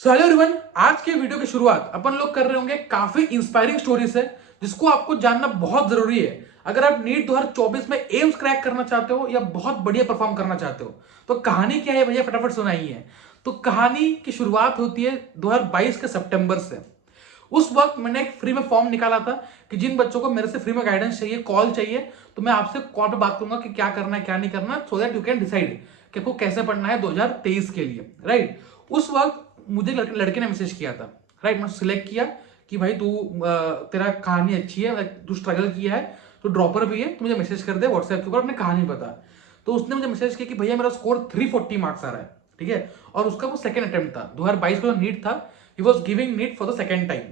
So hello everyone, आज के video की शुरुआत अपन लोग कर रहे होंगे काफी इंस्पायरिंग स्टोरी से, जिसको आपको जानना बहुत जरूरी है। अगर आप नीट 2024 में एम्स क्रैक करना चाहते हो या बहुत बढ़िया परफॉर्म करना चाहते हो तो कहानी क्या है भैया, फटाफट सुनाइए। तो कहानी की शुरुआत होती है 2022 के सितंबर से। उस वक्त मैंने एक फ्री में फॉर्म निकाला था कि जिन बच्चों को मेरे से फ्री में गाइडेंस चाहिए, कॉल चाहिए, तो मैं आपसे कॉल पे बात करूंगा कि क्या करना है क्या नहीं करना, so that you can decide कि आपको कैसे पढ़ना है 2023 के लिए, राइट। उस वक्त मुझे लड़के ने मैसेज किया था, राइट। मैं सिलेक्ट किया कि भाई तू तेरा कहानी अच्छी है, तू स्ट्रगल किया है, तो ड्रॉपर भी है, तो मुझे मैसेज कर दे व्हाट्सएप के ऊपर अपनी कहानी बता। तो उसने मुझे मैसेज किया कि भैया मेरा स्कोर 340 मार्क्स आ रहा है, ठीक है, और उसका वो सेकंड अटेम्प्ट था। 2022 का जो नीट था, he was giving NEET for the second time,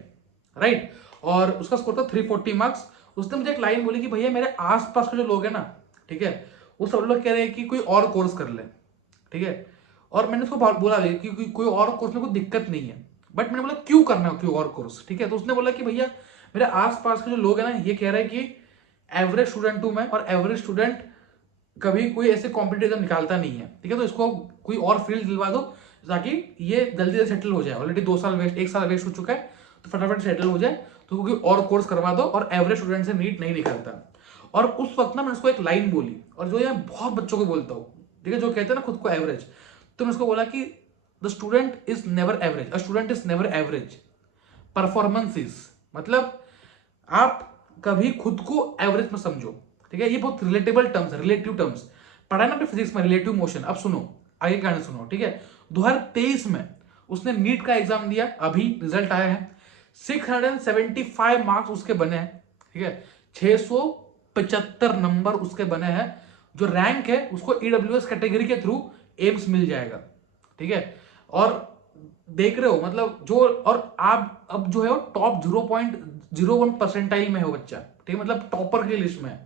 right. और उसका स्कोर था 340 मार्क्स। उसने मुझे एक लाइन बोली कि भैया मेरे आसपास के जो लोग हैं ना, ठीक है, वो सब लोग कह रहे हैं कि कोई और कोर्स कर ले, ठीक है। और मैंने उसको बोला भी कि कोई और कोर्स में कोई दिक्कत नहीं है, बट मैंने बोला क्यों करना है कोई और कोर्स, ठीक है। तो उसने बोला कि भैया मेरे आसपास के जो लोग हैं ना, ये कह रहे हैं कि एवरेज स्टूडेंट हूं मैं, और एवरेज स्टूडेंट कभी कोई ऐसे कॉम्पिटिटिव निकालता नहीं है, ठीक है। तो इसको कोई और फील्ड दिलवा दो ताकि ये जल्दी से सेटल हो जाए। ऑलरेडी 2 साल वेस्ट, 1 साल वेस्ट हो चुका है, तो फटाफट सेटल हो जाए। तो कोई और कोर्स करवा दो, और एवरेज स्टूडेंट से नीट नहीं निकलता। और उस वक्त ना मैंने उसको एक लाइन बोली, और जो ये बहुत बच्चों को बोलता हूँ, ठीक है, जो कहते हैं ना खुद को एवरेज, तो मैं उसको बोला कि the student is never average, a student is never average, performance is. मतलब आप कभी खुद को एवरेज में समझो, ठीक है। ये बहुत रिलेटेबल टर्म्स, रिलेटिव टर्म्स पढ़ा है ना अपने फिजिक्स में, रिलेटिव मोशन। अब सुनो, आगे कहानी सुनो, ठीक है। 2023 में उसने नीट का एग्जाम दिया, अभी रिजल्ट आया है। 675 मार्क्स उसके बने हैं, ठीक है। 675 नंबर उसके बने हैं। जो रैंक है उसको ईडब्ल्यूएस कैटेगरी के थ्रू एम्स मिल जाएगा, ठीक है। और देख रहे हो मतलब जो, और आप अब जो है वो टॉप 0.01 परसेंटाइल में हो बच्चा, ठीक है, मतलब टॉपर की लिस्ट में,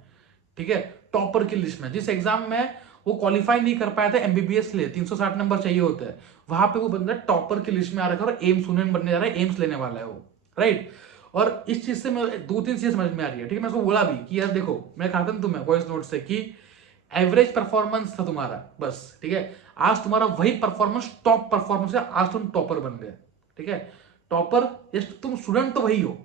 ठीक है। टॉपर की लिस्ट में, जिस एग्जाम में वो क्वालिफाई नहीं कर पाया था एमबीबीएस ले, 360 नंबर चाहिए होते हैं, वहां पे वो बंदा टॉपर की लिस्ट में आ रखा है, और एम्स स्टूडेंट बनने जा रहा है, एम्स लेने वाला है वो, राइट। और इस चीज से मैं 2-3 चीज समझ में आ रही है, ठीक है। मैं उसको बोला भी कि यार देखो, मैं कहा था तुम्हें वॉइस नोट से कि एवरेज परफॉर्मेंस था तुम्हारा बस, ठीक है। आज तुम्हारा वही परफॉर्मेंस टॉप परफॉर्मेंस है, आज तुम टॉपर बन गए, ठीक है। टॉपर, तुम स्टूडेंट तो वही हो,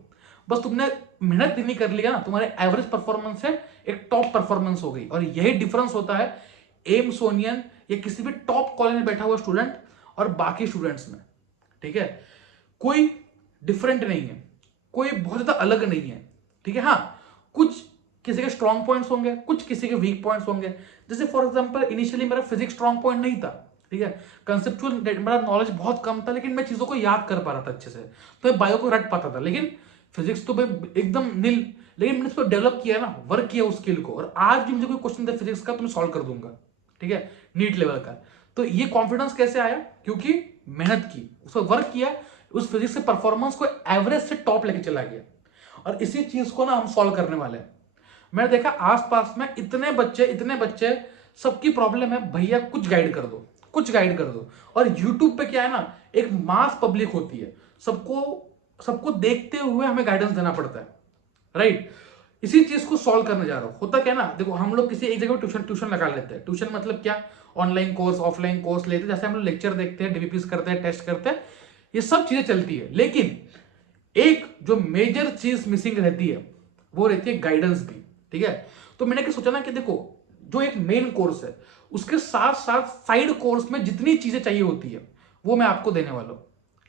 बस तुमने मेहनत नहीं कर लिया ना, तुम्हारे एवरेज परफॉर्मेंस से एक टॉप परफॉर्मेंस हो गई। और यही डिफरेंस होता है एम्सोनियन या किसी भी टॉप कॉलेज में बैठा हुआ स्टूडेंट और बाकी स्टूडेंट्स में, ठीक है। कोई डिफरेंट नहीं है, कोई बहुत ज्यादा अलग नहीं है, ठीक है। हाँ, कुछ किसी के स्ट्रॉन्ग पॉइंट्स होंगे, कुछ किसी के वीक पॉइंट्स होंगे। जैसे फॉर एग्जांपल इनिशियली मेरा फिजिक्स स्ट्रॉन्ग पॉइंट नहीं था, ठीक है। कंसेप्चुअल मेरा नॉलेज बहुत कम था, लेकिन मैं चीजों को याद कर पा रहा था अच्छे से, तो मैं बायो को रट पाता था। लेकिन फिजिक्स तो मैं एकदम नील, लेकिन मैंने इसको डेवलप किया ना, वर्क किया उस स्किल को, और आज भी मुझे कोई क्वेश्चन दे फिजिक्स का तो मैं सॉल्व कर दूंगा, ठीक है, नीट लेवल का। तो ये कॉन्फिडेंस कैसे आया? क्योंकि मेहनत की, उसको वर्क किया, उस फिजिक्स से परफॉर्मेंस को एवरेज से टॉप लेके चला गया। और इसी चीज को ना हम सॉल्व करने वाले हैं। मैंने देखा आसपास में इतने बच्चे, सबकी प्रॉब्लम है भैया कुछ गाइड कर दो, कुछ गाइड कर दो। और यूट्यूब पे क्या है ना, एक मास पब्लिक होती है, सबको सबको देखते हुए हमें गाइडेंस देना पड़ता है, राइट। इसी चीज को सॉल्व करने जा रहा हूं। होता क्या है ना, देखो हम लोग किसी एक जगह ट्यूशन ट्यूशन लगा लेते हैं। ट्यूशन मतलब क्या, ऑनलाइन कोर्स ऑफलाइन कोर्स लेते हैं, जैसे हम लोग लेक्चर देखते हैं, डीबीपीस करते हैं, टेस्ट करते हैं, ये सब चीजें चलती है। लेकिन एक जो मेजर चीज मिसिंग रहती है, वो रहती है गाइडेंस भी, ठीक है। तो मैंने क्या सोचा ना कि देखो, जो एक मेन कोर्स है उसके साथ साथ साइड कोर्स में जितनी चीजें चाहिए होती है वो मैं आपको देने वाला हूं,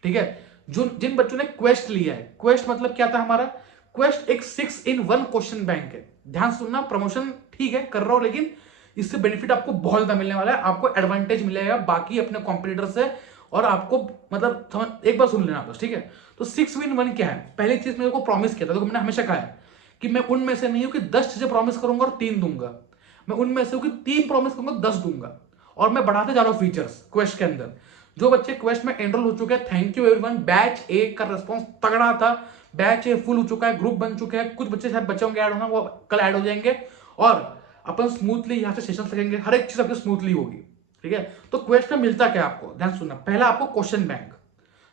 ठीक है। जो जिन बच्चों ने क्वेस्ट लिया है, क्वेस्ट मतलब क्या था हमारा, क्वेस्ट एक 6-in-1 क्वेश्चन बैंक है। ध्यान सुनना, प्रमोशन ठीक है कर रहा हूं, लेकिन इससे बेनिफिट आपको बहुत ज्यादा मिलने वाला है, आपको एडवांटेज मिलेगा बाकी अपने कॉम्पिटिटर से। और आपको मतलब समझ, एक बार सुन लेना बस, ठीक है। तो 6-in-1 क्या है? पहली चीज मेरे को प्रॉमिस किया था, तो मैंने हमेशा कहा है कि मैं उनमें से नहीं हूं कि 10 चीजें प्रॉमिस करूंगा और 3 दूंगा। मैं उनमें से हूं कि 3 प्रॉमिस करूंगा, 10 दूंगा। और मैं बढ़ाते जा रहा हूं फीचर्स क्वेस्ट के अंदर। जो बच्चे क्वेस्ट में एनरोल हो चुके हैं, थैंक यू एवरीवन। बैच ए का रिस्पॉन्स तगड़ा था, बैच ए फुल हो चुका है, ग्रुप बन चुके हैं। कुछ बच्चे शायद बच्चे होंगे ऐड होना, वो कल ऐड हो जाएंगे, और अपन स्मूथली यहाँ से सेशन लगेंगे, हर एक चीज आपकी स्मूथली होगी, ठीक है। तो क्वेस्ट में मिलता क्या आपको, ध्यान सुनना। पहला आपको क्वेश्चन बैंक,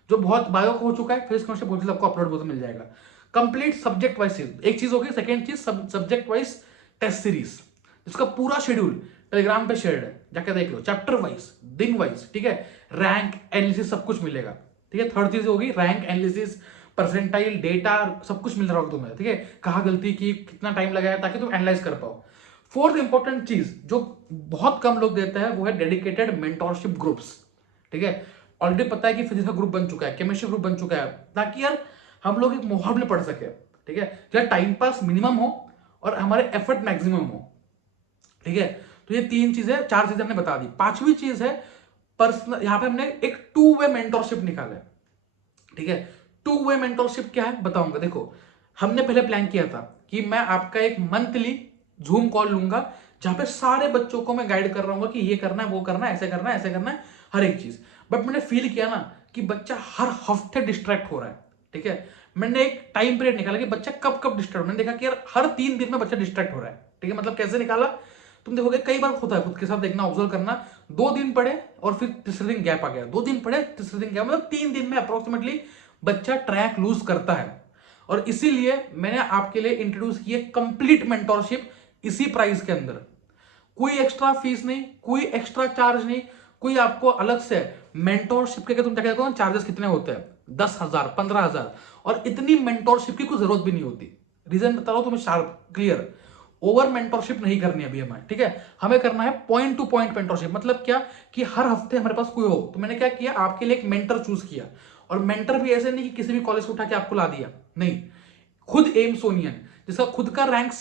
जो बहुत बायो हो चुका है, फिर इसको बहुत आपको अपलोड बहुत मिल जाएगा। कंप्लीट सब्जेक्ट वाइज एक चीज होगी। सेकंड चीज सब्जेक्ट वाइज टेस्ट सीरीज, इसका पूरा शेड्यूल टेलीग्राम पे शेयर है, जाके देख लो, चैप्टर वाइज, दिन वाइज, ठीक है। रैंक एनालिसिस सब कुछ मिलेगा, ठीक है। थर्ड चीज होगी रैंक एनालिसिस, परसेंटाइल डेटा, सब कुछ मिल रहा होगा तुम्हें, ठीक है, कहाँ गलती की, कितना टाइम लगाया, ताकि तुम एनालाइज कर पाओ। फोर्थ इंपॉर्टेंट चीज जो बहुत कम लोग देते हैं वो है डेडिकेटेड मेंटोरशिप ग्रुप्स, ठीक है। ऑलरेडी पता है कि फिजिक्स का ग्रुप बन चुका है, केमिस्ट्री ग्रुप बन चुका है, ताकि यार हम लोग एक माहौल में पढ़ सके, ठीक है, जहाँ टाइम पास मिनिमम हो और हमारे एफर्ट मैक्सिमम हो, ठीक है। तो ये तीन चीजें, चार चीजें हमने बता दी। पांचवी चीज है पर्सनल, यहां पे हमने एक टू वे मेंटोरशिप निकाला है, ठीक है। टू वे मेंटोरशिप क्या है बताऊंगा। देखो, हमने पहले प्लान किया था कि मैं आपका एक मंथली जूम कॉल लूंगा जहां पे सारे बच्चों को मैं गाइड कर रहा हूँ कि ये करना है, वो करना है, ऐसे करना है, ऐसे करना है, हर एक चीज। बट मैंने फील किया ना कि बच्चा हर हफ्ते डिस्ट्रैक्ट हो रहा है, ठीक है। मैंने एक टाइम पीरियड निकाला कि बच्चा कब कब डिस्ट्रैक्ट, मैंने देखा कि यार हर 3 दिन में बच्चा डिस्ट्रैक्ट हो रहा है, ठीक है। मतलब कैसे निकाला, तुम देखोगे कई बार होता है, खुद के साथ देखना, ऑब्जर्व करना, 2 दिन पढ़े और फिर तीसरे दिन गैप आ गया, 2 दिन पढ़े तीसरे दिन गैप, मतलब 3 दिन में अप्रोक्सीमेटली बच्चा ट्रैक लूज करता है। और इसीलिए मैंने आपके लिए इंट्रोड्यूस किया कंप्लीट मेंटोरशिप इसी प्राइस के अंदर। कोई एक्स्ट्रा फीस नहीं, कोई एक्स्ट्रा चार्ज नहीं, कोई आपको अलग से मेंटोरशिप के तुम देखो चार्जेस कितने होते हैं, 10,000, 15,000, और इतनी मेंटोरशिप की कोई जरूरत भी नहीं होती। रीजन बता रहा हूं तुम्हें शार्प क्लियर। ओवर मेंटोरशिप नहीं करनी अभी हमें, ठीक है। हमें करना है पॉइंट टू पॉइंट मेंटोरशिप। मतलब क्या कि हर हफ्ते हमारे पास कोई हो, तो मैंने क्या किया, आपके लिए एक मेंटर चूज किया। और मेंटर भी ऐसे नहीं कि किसी भी कॉलेज से उठा के आपको ला दिया, नहीं, खुद एम्सोनियन जिसका खुद का रैंक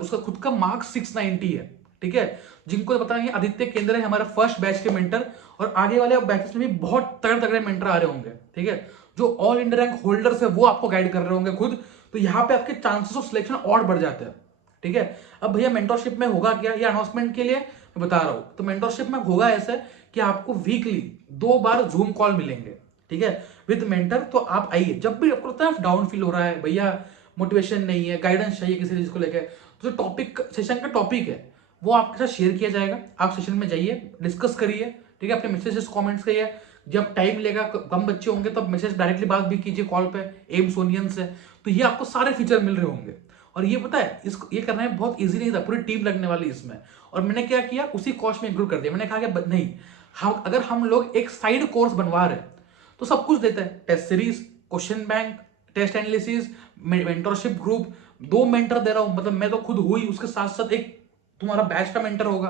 उसका खुद का मार्क्स 690 है, ठीक है। जिनको पता नहीं, आदित्य केंद्र है हमारा फर्स्ट बैच के मेंटर, और आगे वाले बैचेस में भी बहुत तगड़े तगड़े मेंटर आ रहे होंगे, ठीक है। जो ऑल इंडिया रैंक होल्डर्स है वो आपको गाइड कर रहे होंगे खुद, तो यहाँ पे आपके चांसेस ऑफ सिलेक्शन और बढ़ जाते हैं, ठीक है। अब भैया मेंटोरशिप में होगा क्या, ये अनाउंसमेंट के लिए मैं बता रहा हूं। तो मेंटोरशिप में होगा ऐसे कि आपको वीकली 2 बार जूम कॉल मिलेंगे, ठीक है, विद मेंटर। तो आप आइए, जब भी आपको लगता है डाउन फील हो रहा है, भैया मोटिवेशन नहीं है, गाइडेंस चाहिए किसी चीज को लेकर, तो जो टॉपिक सेशन का टॉपिक है वो आपके साथ शेयर किया जाएगा। आप सेशन में जाइए, डिस्कस करिए, ठीक है, अपने मैसेजेस कमेंट्स करिए। जब टाइम लेगा, कम बच्चे होंगे तब मैसेज डायरेक्टली बात भी कीजिए कॉल पे एम्सोनियन से। तो ये आपको सारे फीचर मिल रहे होंगे। और ये पता है, इसको ये करना है बहुत इजी नहीं था, पूरी टीम लगने वाली इसमें। और मैंने क्या किया, उसी कॉस्ट में इंक्लूड कर दिया। मैंने कहा कि नहीं, हम अगर हम लोग एक साइड कोर्स बनवा रहे हैं तो सब कुछ देते हैं, test series, question bank, test analysis, mentorship group, 2 mentor दे रहा हूं, मतलब मैं तो खुद हुई, उसके साथ साथ एक तुम्हारा बैच का मेंटर होगा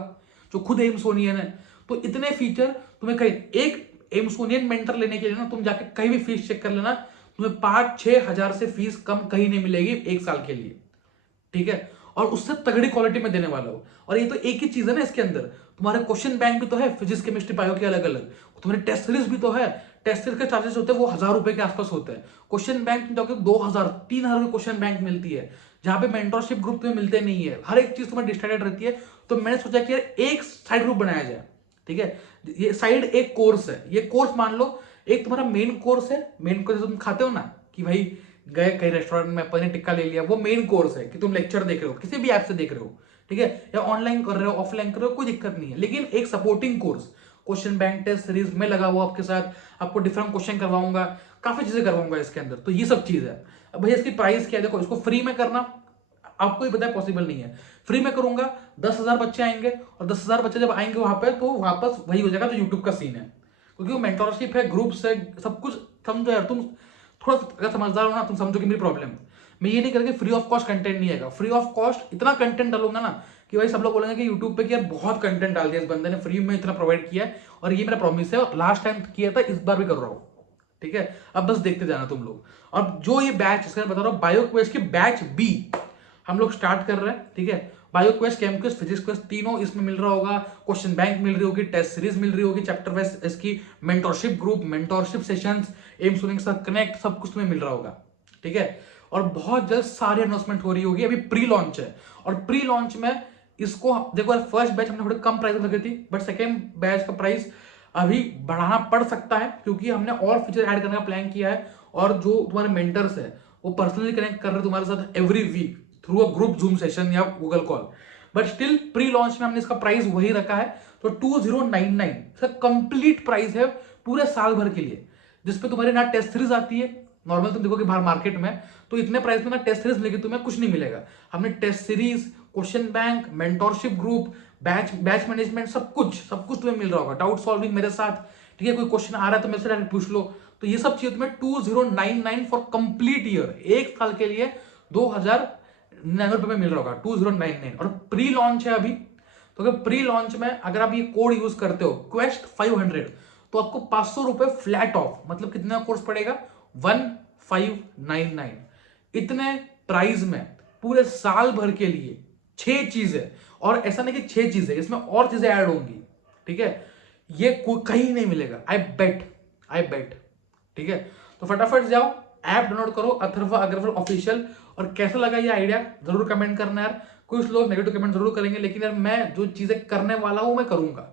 जो खुद एम्सोनियन है। तो इतने फीचर तुम्हें कहीं, एक एम्सोनियन मेंटर लेने के लिए ना तुम जाके कहीं भी फीस चेक कर लेना, तुम्हें 5-6 हजार से फीस कम कहीं नहीं मिलेगी 1 साल के लिए, ठीक है। और उससे तगड़ी क्वालिटी में देने वाला हो। और ये तो एक ही चीज है ना इसके अंदर, तुम्हारे क्वेश्चन बैंक भी तो है, फिजिक्स केमिस्ट्री बायो के अलग अलग, तुम्हारे टेस्ट सीरीज भी तो है। टेस्ट सीरीज के चार्जेस होते हैं वो 1,000 रुपए के आसपास होते हैं। क्वेश्चन बैंक तुम जाओगे 2,000, 3,000 की क्वेश्चन बैंक मिलती है, जहां पे मेंटरशिप ग्रुप तुम्हें मिलते नहीं है, हर एक चीज तुम्हें डिस्ट्राइडेड रहती है। तो मैंने सोचा कि यार एक साइड ग्रुप बनाया जाए, ठीक है। ये साइड एक कोर्स है, ये कोर्स मान लो एक तुम्हारा मेन कोर्स है। मेन कोर्स तुम खाते हो ना कि भाई गए कहीं रेस्टोरेंट में पनीर टिक्का ले लिया, वो मेन कोर्स है कि तुम लेक्चर देख रहे हो, किसी भी ऐप से देख रहे हो, ठीक है, या ऑनलाइन कर रहे हो, ऑफलाइन कर रहे हो, कोई दिक्कत नहीं है। लेकिन एक supporting course, question bank, test series में लगा हुआ आपके साथ, आपको डिफरेंट क्वेश्चन करवाऊंगा, काफी चीजें करवाऊंगा इसके अंदर। तो ये सब चीज है। अब भैया इसकी प्राइस क्या है, देखो, इसको फ्री में करना आपको ही पता है पॉसिबल नहीं है। फ्री में करूंगा 10,000 बच्चे आएंगे, और 10,000 बच्चे जब आएंगे वहां पे तो वापस वही हो जाएगा जो यूट्यूब का सीन है, क्योंकि वो मेंटोरशिप है, ग्रुप्स है, सब कुछ। समझो यार, तुम थोड़ा सा अगर समझदार हो ना, तुम समझो कि मेरी प्रॉब्लम, मैं ये नहीं करके फ्री ऑफ कॉस्ट कंटेंट नहीं आएगा। फ्री ऑफ कॉस्ट इतना कंटेंट डालूंगा ना कि भाई सब लोग बोलेंगे कि यूट्यूब पे कि यार बहुत कंटेंट डाल दिया इस बंदे ने, फ्री में इतना प्रोवाइड किया है। और ये मेरा प्रॉमिस है, लास्ट टाइम किया था, इस बार भी कर रहा हूँ, ठीक है। अब बस देखते जाना तुम लोग। और जो ये बैच, इसका बता रहा हूँ, बायो क्वेस्ट की बैच बी हम लोग स्टार्ट कर रहे हैं, ठीक है। बायो क्वेस्ट, केम क्वेस्ट, फिजिक्स क्वेस्ट, तीनों इसमें मिल रहा होगा। क्वेश्चन बैंक मिल रही होगी, टेस्ट सीरीज मिल रही होगी, चैप्टर वाइज इसकी मेंटरशिप ग्रुप, मेंटरशिप सेशंस, एम्सोनियन के साथ कनेक्ट, सब कुछ तुम्हें मिल रहा होगा, ठीक है। और बहुत जल्द सारी अनाउंसमेंट हो रही होगी, अभी प्री लॉन्च है। और प्री लॉन्च में इसको देखो, फर्स्ट बैच हमने थोड़ी कम प्राइस में लगी थी, बट सेकेंड बैच का प्राइस अभी बढ़ाना पड़ सकता है, क्योंकि हमने और फीचर ऐड करने का प्लान किया है। और जो तुम्हारे मेंटर्स है वो पर्सनली कनेक्ट कर रहे हैं तुम्हारे साथ every week through a group Zoom session या Google call. But still pre launch में हमने इसका प्राइस वही रखा है, तो 2099 इसका कंप्लीट प्राइस है पूरे साल भर के लिए, जिसपे तुम्हारी ना टेस्ट सीरीज आती है। नॉर्मल तुम देखोगे बाहर मार्केट में तो इतने प्राइस में ना टेस्ट सीरीज लेके तुम्हें कुछ नहीं मिलेगा। हमने test series, question bank, mentorship group, batch management, सब कुछ तुम्हें मिल रहा होगा। डाउट सॉल्विंग मेरे साथ, ठीक है, कोई क्वेश्चन आ रहा है तो मेरे से डायरेक्ट पूछ लो, तो ये सब चाहिए तुम्हें 2099 फॉर कंप्लीट ईयर, एक साल के लिए 2099 में मिल रहा होगा 2099। और प्री लॉन्च है अभी, तो अगर प्री लॉन्च में अगर आप ये कोड यूज करते हो क्वेस्ट 500, तो आपको 500 रुपए फ्लैट ऑफ, मतलब कितना कोर्स पड़ेगा 1599। इतने प्राइस में पूरे साल भर के लिए 6 चीजें, और ऐसा नहीं कि 6 चीजें, इसमें और चीजें ऐड होंगी, ठीक है। ये कहीं नहीं मिलेगा, आई बेट, ठीक है। तो फटाफट जाओ, ऐप डाउनलोड करो अथर्वा अग्रवाल ऑफिशियल। और कैसा लगा ये आइडिया जरूर कमेंट करना यार। कुछ लोग नेगेटिव कमेंट जरूर करेंगे, लेकिन यार मैं जो चीजें करने वाला हूं मैं करूंगा,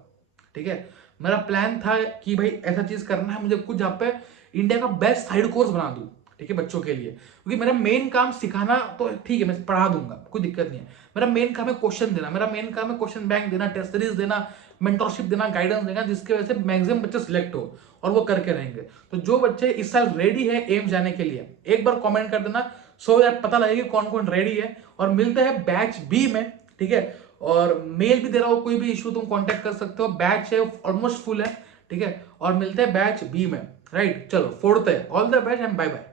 ठीक है। मेरा प्लान था कि भाई ऐसा चीज करना है मुझे कुछ, जहां पे इंडिया का बेस्ट साइड कोर्स बना दूं, ठीक है, बच्चों के लिए। क्योंकि मेरा मेन काम सिखाना तो ठीक है, मैं पढ़ा दूंगा, कोई दिक्कत नहीं है। मेरा मेन काम है क्वेश्चन देना, मेरा मेन काम है क्वेश्चन बैंक देना, टेस्ट सीरीज देना, मेंटरशिप देना, गाइडेंस देना, जिसकी वजह से मैक्सिमम बच्चे सिलेक्ट हो और वो करके रहेंगे। तो जो बच्चे इस साल रेडी है एम्स जाने के लिए, एक बार कमेंट कर देना, सो यार पता लगेगा कौन कौन रेडी है। और मिलते हैं बैच बी में, ठीक है। और मेल भी दे रहा हो, कोई भी इशू तुम कांटेक्ट कर सकते हो, बैच है ऑलमोस्ट फुल है, ठीक है। और मिलते हैं बैच बी में, राइट। चलो फोड़ते हैं, all the best and bye bye.